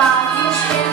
atmosfera.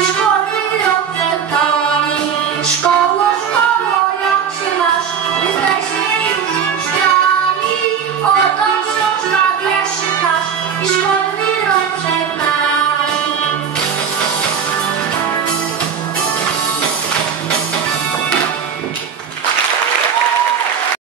школи.